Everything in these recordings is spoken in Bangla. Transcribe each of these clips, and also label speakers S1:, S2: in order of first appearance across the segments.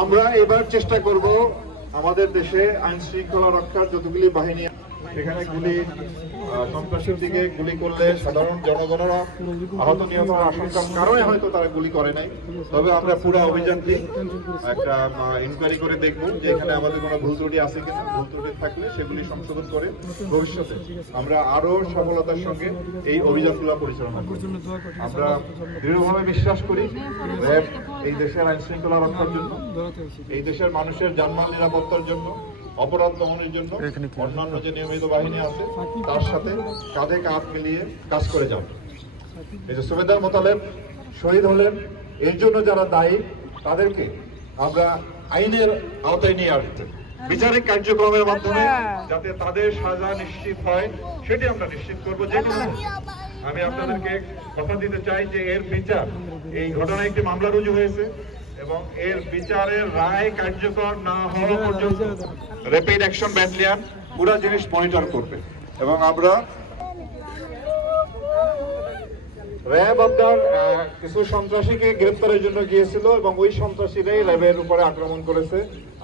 S1: আমরা এবার চেষ্টা করব আমাদের দেশে আইন শৃঙ্খলা রক্ষার যতগুলি বাহিনী সেখানে গুলি সন্ত্রাসীর দিকে গুলি করলে সাধারণ জনগণরা আহত নিহত আশঙ্কার কারণে হয়তো তারা গুলি করে নাই। তবে আমরা পুরো অভিযানটি একটা ইনকোয়ারি করে দেখব যে এখানে আমাদের কোনো ভুল ত্রুটি আছে কিনা। ভুল ত্রুটি থাকলে সেগুলি সংশোধন করে ভবিষ্যতে আমরা আরও সফলতার সঙ্গে এই অভিযানগুলো পরিচালনা করি আমরা দৃঢ়ভাবে বিশ্বাস করি র্যাব এই দেশের আইন শৃঙ্খলা রক্ষার জন্য, এই দেশের মানুষের জানমাল নিরাপত্তার জন্য অপরাধ দমনের জন্য অন্যান্য যে নিয়মিত বাহিনী আছে তার সাথে কাঁধে কাঁধ মিলিয়ে কাজ করে যাবে এই যে সুবেদার মোতালেব শহীদ হলেন এর জন্য যারা দায়ী তাদেরকে আমরা আইনের আওতায় নিয়ে আসতে। বিচারিক কার্যক্রমের মাধ্যমে যাতে তাদের সাজা নিশ্চিত হয় সেটি আমরা নিশ্চিত করব। যে আমি আপনাদেরকে কথা দিতে চাই যে এর বিচার এই ঘটনায় একটি মামলা রুজু হয়েছে। এবং এর বিচারের রায় কার্যকর না হওয়া পর্যন্ত র্যাপিড অ্যাকশন ব্যাটালিয়ান পুরো জিনিস মনিটর করবে। এবং আমরা র্যাব আপনার কিছু সন্ত্রাসীকে গ্রেপ্তারের জন্য গিয়েছিল এবং ওই সন্ত্রাসীরাই র্যাবের উপরে আক্রমণ করেছে।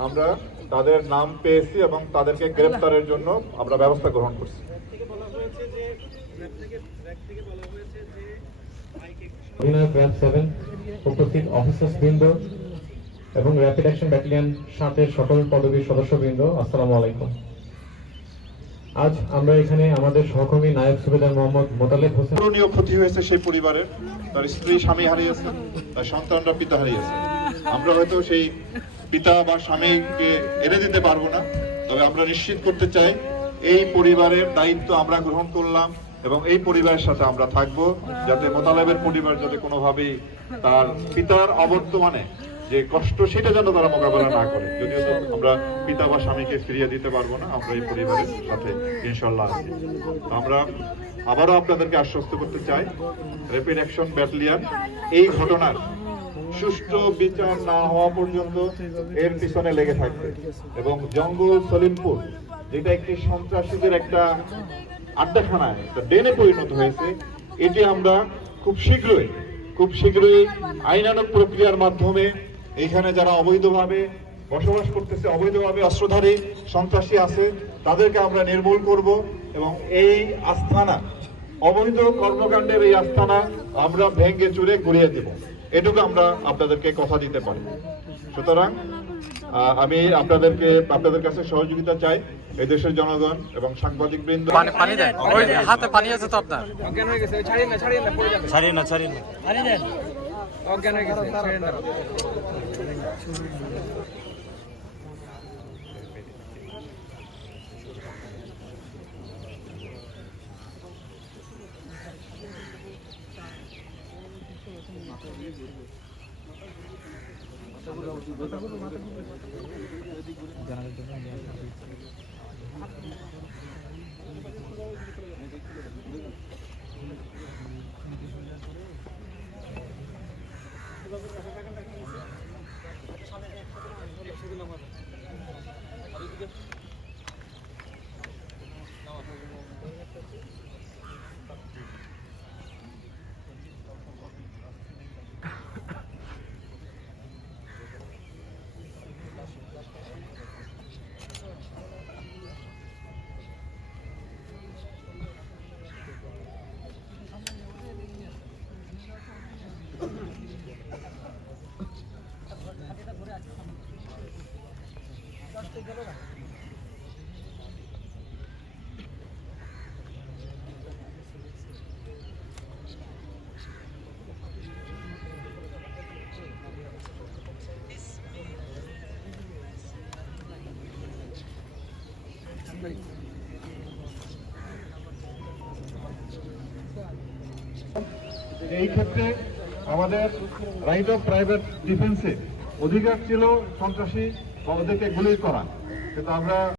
S1: আমরা তাদের নাম পেয়েছি এবং তাদেরকে গ্রেপ্তারের জন্য আমরা ব্যবস্থা গ্রহণ করছি।
S2: অধিনায়ক র্যাব সেভেন, উপস্থিত অফিসার্স বৃন্দ এবং র্যাপিড অ্যাকশন ব্যাটালিয়ন সাতের সকল পদবীর সদস্যবৃন্দ, আসসালামু আলাইকুম। আজ আমরা এখানে আমাদের সহকর্মী নায়ক সুবেদার মোহাম্মদ মোতালেব হোসেন
S1: করণীয় ক্ষতি হয়েছে সেই পরিবারের। তার স্ত্রী স্বামী হারিয়েছে তার সন্তানরা পিতা হারিয়েছে আমরা হয়তো সেই পিতা বা স্বামীকে এনে দিতে পারব না, তবে আমরা নিশ্চিত করতে চাই এই পরিবারের দায়িত্ব আমরা গ্রহণ করলাম। এবং এই পরিবারের সাথে আমরা থাকব যাতে মোতালেবের পরিবার যাতে কোনোভাবেই তার পিতার অবর্তমানে যে কষ্ট সেটা যেন তারা মোকাবেলা না করে। যদিও আমরা পিতা বা স্বামীকে ফিরিয়ে দিতে পারব না, আমরা এই পরিবারের সাথে ইনশাল্লাহ আছি। আমরা আবারও আপনাদেরকে আশ্বস্ত করতে চাই র্যাপিড অ্যাকশন ব্যাটালিয়ন, এই ঘটনার সুষ্ঠু বিচার না হওয়া পর্যন্ত এর পিছনে লেগে থাকবে। এবং জঙ্গল সলিমপুর, যেটা একটি সন্ত্রাসীদের একটা আড্ডাখানায় একটা ডেনে পরিণত হয়েছে। এটি আমরা খুব শীঘ্রই খুব শীঘ্রই আইনানুক প্রক্রিয়ার মাধ্যমে এখানে যারা অবৈধভাবে বসবাস করতেছে, অবৈধভাবে অস্ত্রধারী সন্ত্রাসী আছে, তাদেরকে আমরা নির্মূল করব এবং এই আস্থানা অবৈধ কর্মকাণ্ডের এই আস্থানা আমরা ভেঙে চুরে ঘুরিয়ে দেব। এটুকু আমরা আপনাদেরকে কথা দিতে পারি। সুতরাং আহ, আমি আপনাদেরকে আপনাদের কাছে সহযোগিতা চাই এই দেশের জনগণ এবং সাংবাদিক বৃন্দ
S3: পানি পানি দেন। হাতে পানি আছে তো আপনার।
S4: অজ্ঞান হয়ে গেছে ছাড়িয়ে না ছাড়িয়ে না পড়ে যাবে।
S3: ছাড়িয়ে না ছাড়িয়ে না।
S4: অজ্ঞান হয়ে গেছে ছাড়িয়ে না।
S1: జనాలు এই ক্ষেত্রে আমাদের রাইট অফ প্রাইভেট ডিফেন্সে অধিকার ছিল সন্ত্রাসী বা ওদেরকে গুলি করা। কিন্তু আমরা